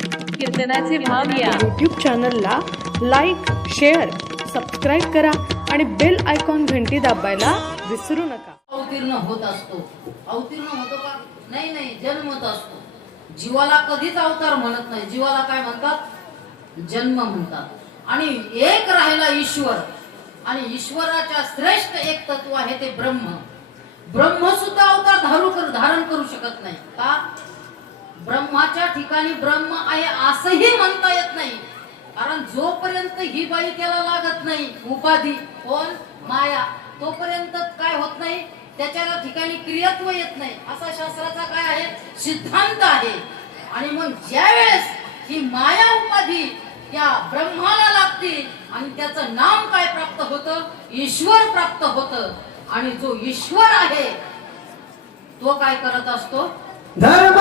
कीर्तनाचे भाव या यूट्यूब चॅनलला लाईक, शेअर, सबस्क्राईब करा आणि बेल आयकॉन घंटी दाबायला विसरू नका. अवतीर्ण होत असतो. अवतीर्ण होतो का? नाही नाही, जन्मत असतो. जीवाला कधीच अवतार म्हणत नाही. जीवाला काय म्हणतात? जन्म म्हणतात. आणि एक राहिला ईश्वर, आणि ईश्वराच्या श्रेष्ठ एक तत्व आहे ते ब्रह्म. ब्रह्म सुद्धा अवतार धारण करू शकत नाही. का? ब्रह्माच्या ठिकाणी ब्रह्म आहे असंही म्हणता येत नाही. कारण जोपर्यंत ही बाई त्याला लागत नाही उपाधी, कोण? माया, तोपर्यंत काय होत नाही, त्याच्या ठिकाणी क्रियात्व येत नाही. असा शास्त्राचा काय आहे? सिद्धांत आहे. आणि मग ज्या वेळेस ही माया उपाधी त्या ब्रह्माला लागते आणि त्याचं नाम काय प्राप्त होतं? ईश्वर प्राप्त होतं. आणि जो ईश्वर आहे तो काय करत असतो? धर्म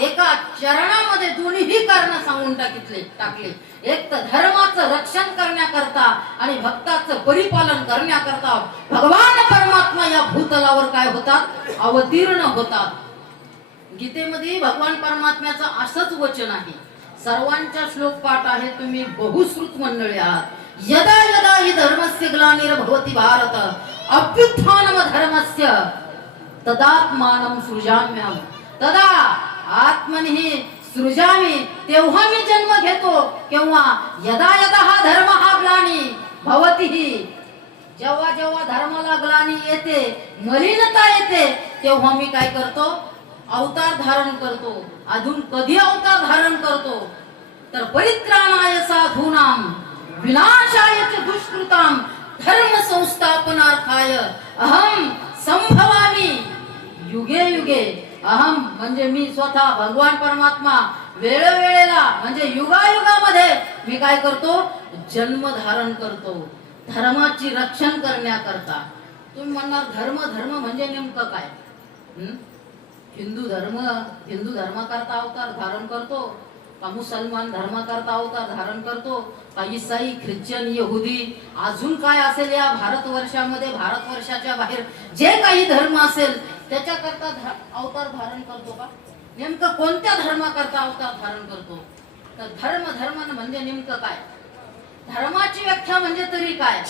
एका चरणामध्ये दोन्ही कारण सांगून टाकले. एक तर धर्माचं रक्षण करण्याकरता आणि भक्ताचं परिपालन करण्याकरता भगवान परमात्मा या भूतलावर काय होतात? अवतीर्ण होतात. गीतेमध्ये भगवान परमात्म्याचं असंच वचन आहे. सर्वांच्या श्लोक पाठ आहे, तुम्ही बहुश्रुत मंडळी आहात. यदा यदा हि धर्मस्य ग्लानिर्भवति भारत अभ्युत्थानम धर्मस्य तदात्मानं सृजाम्यहं तदा आत्मनि सृजामी. तेव्हा मी जन्म घेतो केव्हा? यदा यदा हा धर्म हा ग्लानी भवती. जेव्हा जेव्हा धर्माला ग्लानी येते, मलिनता येते, तेव्हा मी काय करतो? अवतार धारण करतो. अजून कधी अवतार धारण करतो? तर परित्राणाय साधूनाम विनाशाय च दुष्कृताम धर्म संस्थापनार्थाय अहम संभवामी युगे युगे. अहम म्हणजे मी स्वतः भगवान परमात्मा वेळोवेळेला म्हणजे युगायुगामध्ये मी काय करतो? जन्म धारण करतो धर्माची रक्षण करण्याकरता. तुम्ही म्हणणार धर्म म्हणजे नेमकं काय? हिंदू धर्माकरता अवतार धारण करतो का? मुसलमान धर्माकरता अवतार धारण करतो का? ईसाई, ख्रिश्चन, यहुदी, अजून काय असेल या भारतवर्षामध्ये, भारतवर्षाच्या बाहेर जे काही धर्म असेल त्याच्याकरता अवतार धारण करतो का? नेमकं कोणत्या धर्माकरता अवतार धारण करतो? तर धर्म म्हणजे नेमकं काय? धर्माची व्याख्या म्हणजे तरी काय?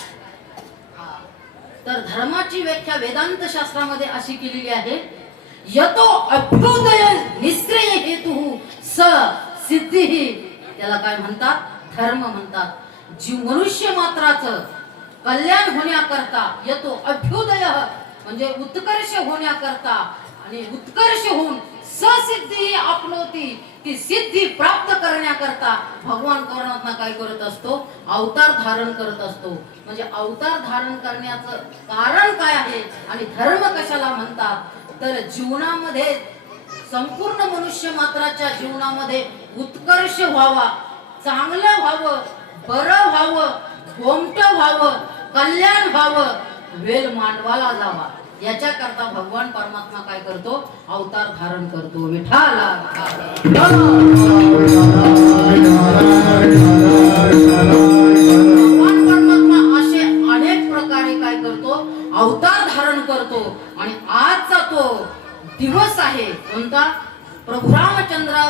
तर धर्माची व्याख्या वेदांत शास्त्रामध्ये अशी केलेली आहे, यतो अभ्युदय निश्चय हेतु स सिद्धी. त्याला काय म्हणतात? धर्म म्हणतात. जीव मनुष्य मात्राचं कल्याण होण्याकरता यतो अभ्युदय म्हणजे उत्कर्ष होण्याकरता आणि उत्कर्ष होऊन ससिद्धी आपलोती, ती सिद्धी प्राप्त करण्याकरता भगवान परमात्मा काय करत असतो? अवतार धारण करत असतो. म्हणजे अवतार धारण करण्याचं कारण काय आहे आणि धर्म कशाला म्हणतात? तर जीवनामध्ये संपूर्ण मनुष्य मात्राच्या जीवनामध्ये उत्कर्ष व्हावा, चांगलं व्हावं, बरं व्हावं, गोमटं व्हावं, कल्याण व्हावं, वेल मांडवाला जावा, याच्याकरता भगवान परमात्मा काय करतो? अवतार धारण करतो. विठाला भगवान परमात्मा असे अनेक प्रकारे काय करतो? अवतार धारण करतो. आणि आजचा तो दिवस आहे कोणता? प्रभू रामचंद्र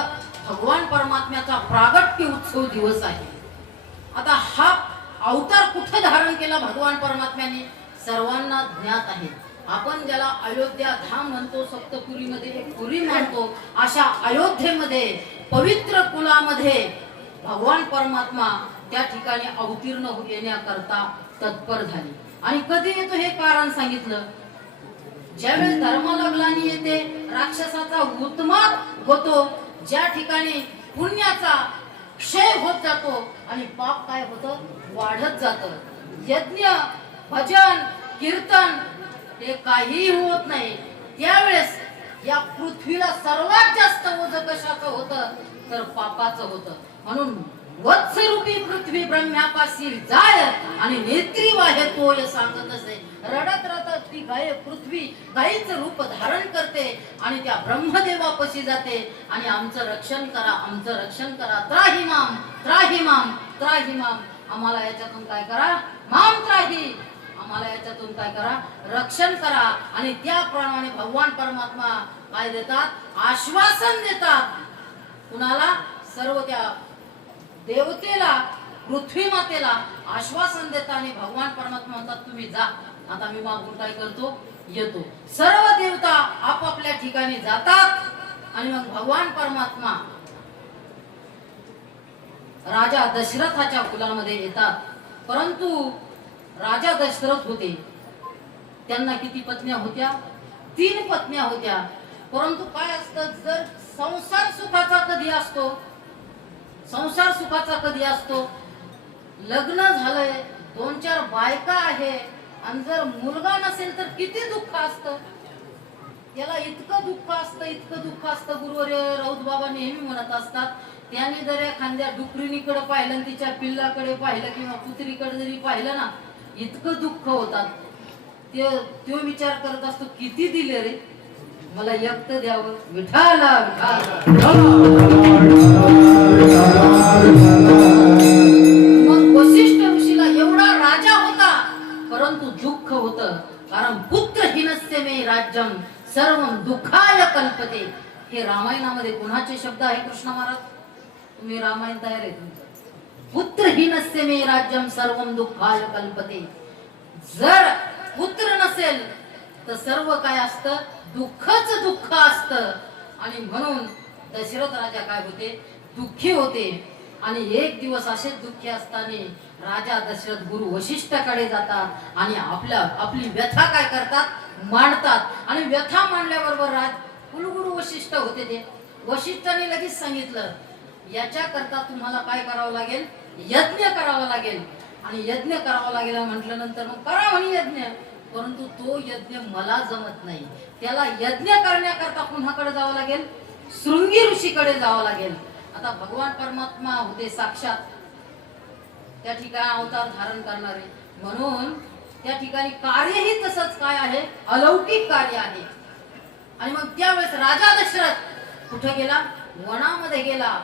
भगवान परमात्म्याचा प्रागट्य उत्सव दिवस आहे. आता हा अवतार कुठे धारण केला भगवान परमात्म्याने? सर्वांना ज्ञात आहे. आपण ज्याला अयोध्या धाम म्हणतो, सप्तपुरीमध्ये एक पुरी म्हणतो, अशा अयोध्येमध्ये पवित्र कुलामध्ये भगवान परमात्मा त्या ठिकाणी अवतीर्ण येण्याकरता तत्पर झाली. आणि कधी येतो हे कारण सांगितलं. ज्यावेळेस धर्माला ग्लानी येते, राक्षसाचा उत्माद होतो, ज्या ठिकाणी पुण्याचा क्षय होत जातो आणि पाप काय होतं, वाढत जातं. यज्ञ, भजन, कीर्तन हे काहीही होत नाही. त्यावेळेस या पृथ्वीला सर्वात जास्त ओझ कशाचं होतं, तर पापाचं होतं. म्हणून वत्सरूपी पृथ्वी ब्रह्म्यापाशी जाय आणि नेत्री वाहे तोय सांगत असे. रडत रडत ती गाय पृथ्वी गायीचं रूप धारण करते आणि त्या ब्रह्मदेवापाशी जाते आणि आमचं रक्षण करा, आमचं रक्षण करा, त्राही माम त्राही माम त्राही माम, आम्हाला याच्यातून काय करा, माम त्राही, आम्हाला याच्यातून काय करा, रक्षण करा. आणि त्याप्रमाणे भगवान परमात्मा काय देतात, आश्वासन देतात. कुणाला, सर्व त्या देवतेला, पृथ्वी मातेला आश्वासन देतात. आणि भगवान परमात्मा म्हणतात तुम्ही जा, आता मी मागून काय करतो, येतो. सर्व देवता आपापल्या ठिकाणी जातात आणि मग भगवान परमात्मा राजा दशरथाच्या कुलामध्ये येतात. परंतु राजा दशरथ होते, त्यांना किती पत्न्या होत्या, 3 पत्न्या होत्या. परंतु काय असतं, जर संसार सुखाचा कधी असतो, संसार सुखाचा कधी असतो, लग्न झालंय, 2-4 बायका आहे आणि जर मुलगा नसेल तर किती दुःख असतं. याला इतकं दुःख असतं, इतकं दुःख असतं. गुरुवर्य राऊत बाबा नेहमी म्हणत असतात, त्याने जर एखाद्या डुकरीकडे पाहिलं, तिच्या पिल्लाकडे पाहिलं किंवा पुत्रीकडे जरी पाहिलं ना, इतकं दुःख होतात. तो विचार करत असतो, किती दिले रे, मला एकट द्यावं, विठाला मग वशिष्ठ ऋषीला एवढा राजा होता, परंतु दुःख होतं. कारण पुत्रहीनस्य मे राज्यम सर्वं दुःखाय कल्पते. हे रामायणामध्ये कोणाचे शब्द आहे कृष्ण महाराज, तुम्ही रामायण तयार आहे तुमचं. पुत्रहीनस्य मे राज्यम सर्वं दुःखाय कल्पते. जर पुत्र नसेल तर सर्व काय असतं, दुःखच दुःख असतं. आणि म्हणून दशरथ राजा काय होते, दुःखी होते. आणि एक दिवस असेच दुःखी असताना राजा दशरथ गुरु वशिष्ठाकडे जातात आणि आपली व्यथा काय करतात, मांडतात. आणि व्यथा मांडल्याबरोबर कुलगुरु वशिष्ठ होते, ते वशिष्ठाने लगेच सांगितलं, याच्या करता तुम्हाला काय करावं लागेल, यज्ञ करावा लागेल. आणि यज्ञ करावा लागेल म्हटलं नंतर मग करा म्हणे यज्ञ. परंतु तो यज्ञ मला जमत नाही, त्याला यज्ञ करण्याकरता कुणाकडे जावं लागेल, शृंगी ऋषीकडे जावं लागेल. आता भगवान परमात्मा होते साक्षात त्या ठिकाणी अवतार धारण करणारे, म्हणून त्या ठिकाणी कार्यही तसंच काय आहे, अलौकिक कार्य आहे. आणि मग त्यावेळेस राजा दशरथ कुठे गेला, वनामध्ये गेला.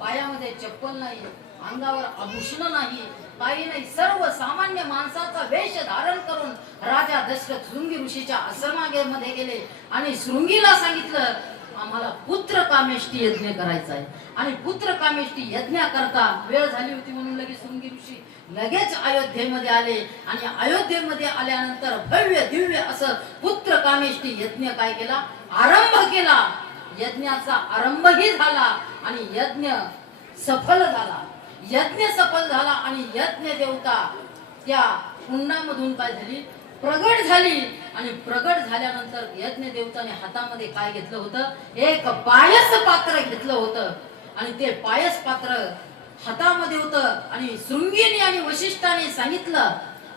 पायामध्ये चप्पल नाही, अंगावर आभूषण नाही, काही नाही, सर्व सामान्य माणसाचा वेश धारण करून राजा दशरथ शृंगी ऋषीच्या आश्रमामध्ये गेले आणि शृंगीला सांगितलं, आम्हाला पुत्र कामेष्टी यज्ञ करायचा आहे. आणि पुत्र कामेष्टी यज्ञ करता वेळ झाली होती म्हणून लगेच शृंगी ऋषी लगेच अयोध्येमध्ये आले. आणि अयोध्येमध्ये आल्यानंतर भव्य दिव्य असं पुत्र कामेष्टी यज्ञ काय केला, आरंभ केला. यज्ञाचा आरंभही झाला आणि यज्ञ सफल झाला. यज्ञ सफल झाला आणि यज्ञ देवता त्या कुंडामधून काय झाली, प्रगट झाली. आणि प्रगट झाल्यानंतर यज्ञ देवताने हातामध्ये काय घेतलं होतं, एक पायस पात्र घेतलं होतं. आणि ते पायस पात्र हातामध्ये होतं. आणि शृंगीने आणि वशिष्ठाने सांगितलं,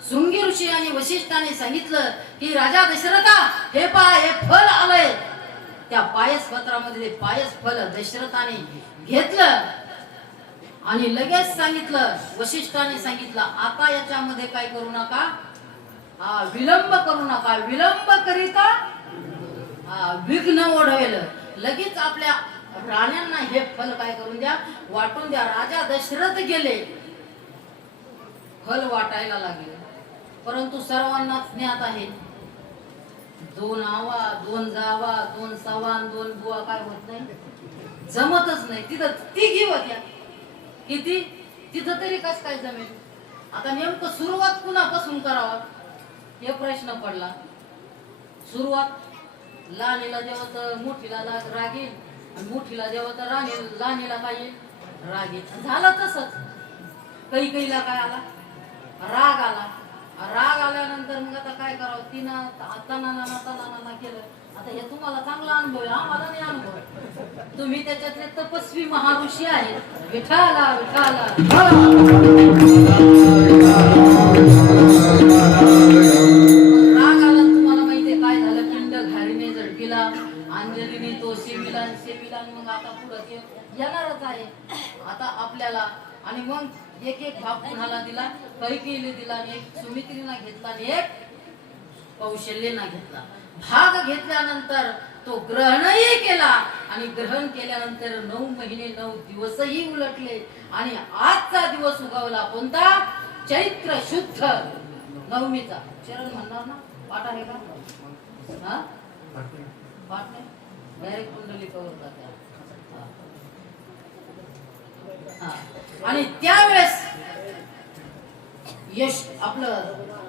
शृंगी ऋषी आणि वशिष्ठाने सांगितलं की राजा दशरथा, हे पहा, हे फल आलंय. त्या पायस पात्रामध्ये ते पायस फल दशरथाने घेतलं आणि लगेच सांगितलं, वशिष्ठाने सांगितलं, आता याच्यामध्ये काय करू नका, विलंब करू नका, विलंब करिता विघ्न ओढवेल. लगेच आपल्या राण्यांना हे फल काय करून द्या, वाटून द्या. राजा दशरथ गेले, फल वाटायला लागले. परंतु सर्वांनाच ज्ञात आहे, 2 आवा 2 जावा 2 सवान 2 बुवा काय होत नाही, जमतच नाही. तिथं तिघी होत्या, किती, तिथं तरी कस काय जमेल. आता नेमकं सुरुवात कुणापासून करावा हे प्रश्न पडला. सुरुवात लहानीला देवा तर मोठीला राग येईल, मोठीला देवा तर लहानीला काय येईल, राग येईल. झालं तसंच. कैकेयीला काय आला? राग आला. राग आल्यानंतर मग आता काय करावं? तिनं तनाना केलं. आता हे तुम्हाला चांगला अनुभव आहे, आम्हाला नाही अनुभव. तुम्ही त्याच्यातले तपस्वी महाऋषी आहेत. विठाला विठाला राग आला. तुम्हाला माहितीये काय झालं? पिंड घारीने झडपिला, अंजलीने तो सेविला, मग आता पुढं ते येणारच आहे आता आपल्याला. आणि मग एक एक भाग कुणाला दिला? कैकेयीला दिला, आणि एक सुमित्रीला घेतला, आणि एक कौशल्येला घेतला. भाग घेतल्यानंतर तो ग्रहणही केला, आणि ग्रहण केल्यानंतर 9 महिने 9 दिवसही उलटले, आणि आजचा दिवस उगवला कोणता? चैत्र शुद्ध नवमीचा. चरण म्हणणार ना? पाठ आहे का? हा पाठ नाही, डायरेक्ट कुंडली कवर जाते. आणि त्यावेळेस यश आपलं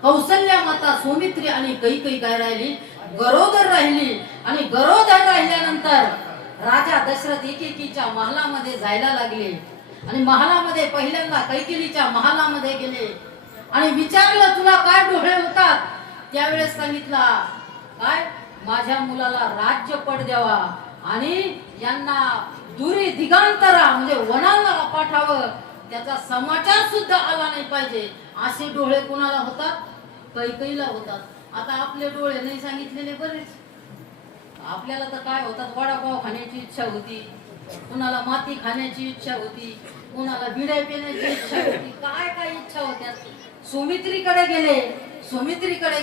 कौसल्या माता सौमित्री आणि कैकेयी काय राहिली? गरोदर राहिली. आणि गरोदर राहिल्यानंतर राजा दशरथ एकेकीच्या महालामध्ये जायला लागले, आणि महालामध्ये पहिल्यांदा कैकेयीच्या महालामध्ये गेले, आणि विचारलं तुला काय डोळे होतात? त्यावेळेस सांगितला काय? माझ्या मुलाला राज्यपद द्यावा, आणि यांना दुरी दिगांतरा म्हणजे वनाला पाठावं, त्याचा समाचार सुद्धा आला नाही पाहिजे. असे डोळे कोणाला होतात? कैकेयीला होतात. आता आपले डोळे नाही सांगितलेले बरेच. आपल्याला तर काय होतात? वडापाव खाण्याची इच्छा होती, कुणाला माती खाण्याची इच्छा होती, कुणाला बिड्या पिण्याची इच्छा होती, काय काय इच्छा होत्या. सुमित्रीकडे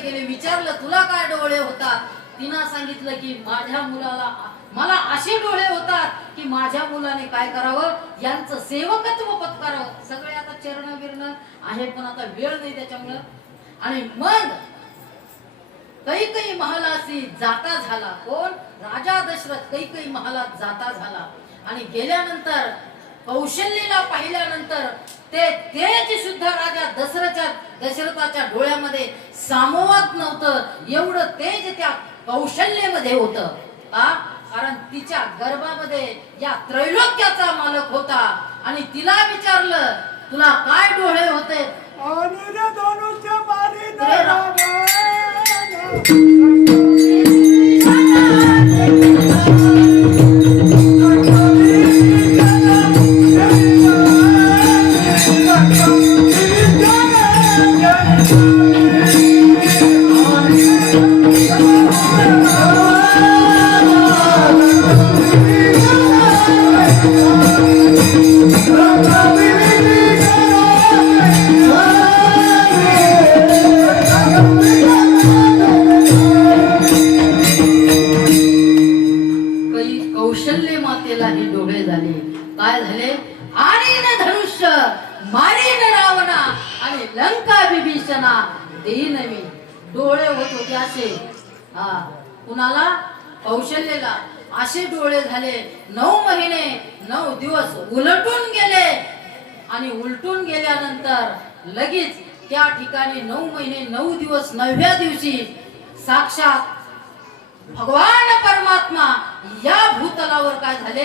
गेले, विचारलं तुला काय डोळे होतात? तिनं सांगितलं की माझ्या मुलाला मला असे डोळे होतात की माझ्या मुलाने काय करावं? यांचं सेवकत्व पत्करावं. सगळे आता चरण बिरण आहे, पण आता वेळ नाही त्याच्यामुळं. आणि मग कैकेयी महालासी जाता झाला. कोण? राजा दशरथ कैकेयी महालात जाता झाला. आणि गेल्यानंतर कौशल्येला पाहिल्यानंतर ते तेज शुद्ध राजा दशरथाच्या डोळ्यामध्ये सामोवत नव्हतं. एवढं तेज त्या कौशल्येमध्ये होतं. का? कारण तिच्या गर्भामध्ये या त्रैलोक्याचा मालक होता. आणि तिला विचारलं तुला काय डोळे होते? कौशल्य मातेलाही डोळे झाले. काय झाले? आणीन धनुष्य मारीन रावणा, आणि लंका विभीषणा देईन मी. डोळे होत होते असे. कुणाला? कौशल्येला. असे डोळे झाले. 9 महिने 9 दिवस उलटून गेले, आणि उलटून गेल्यानंतर लगेच त्या ठिकाणी 9 महिने 9 दिवस 9व्या दिवशी साक्षात भगवान परमात्मा या भूतलावर काय झाले?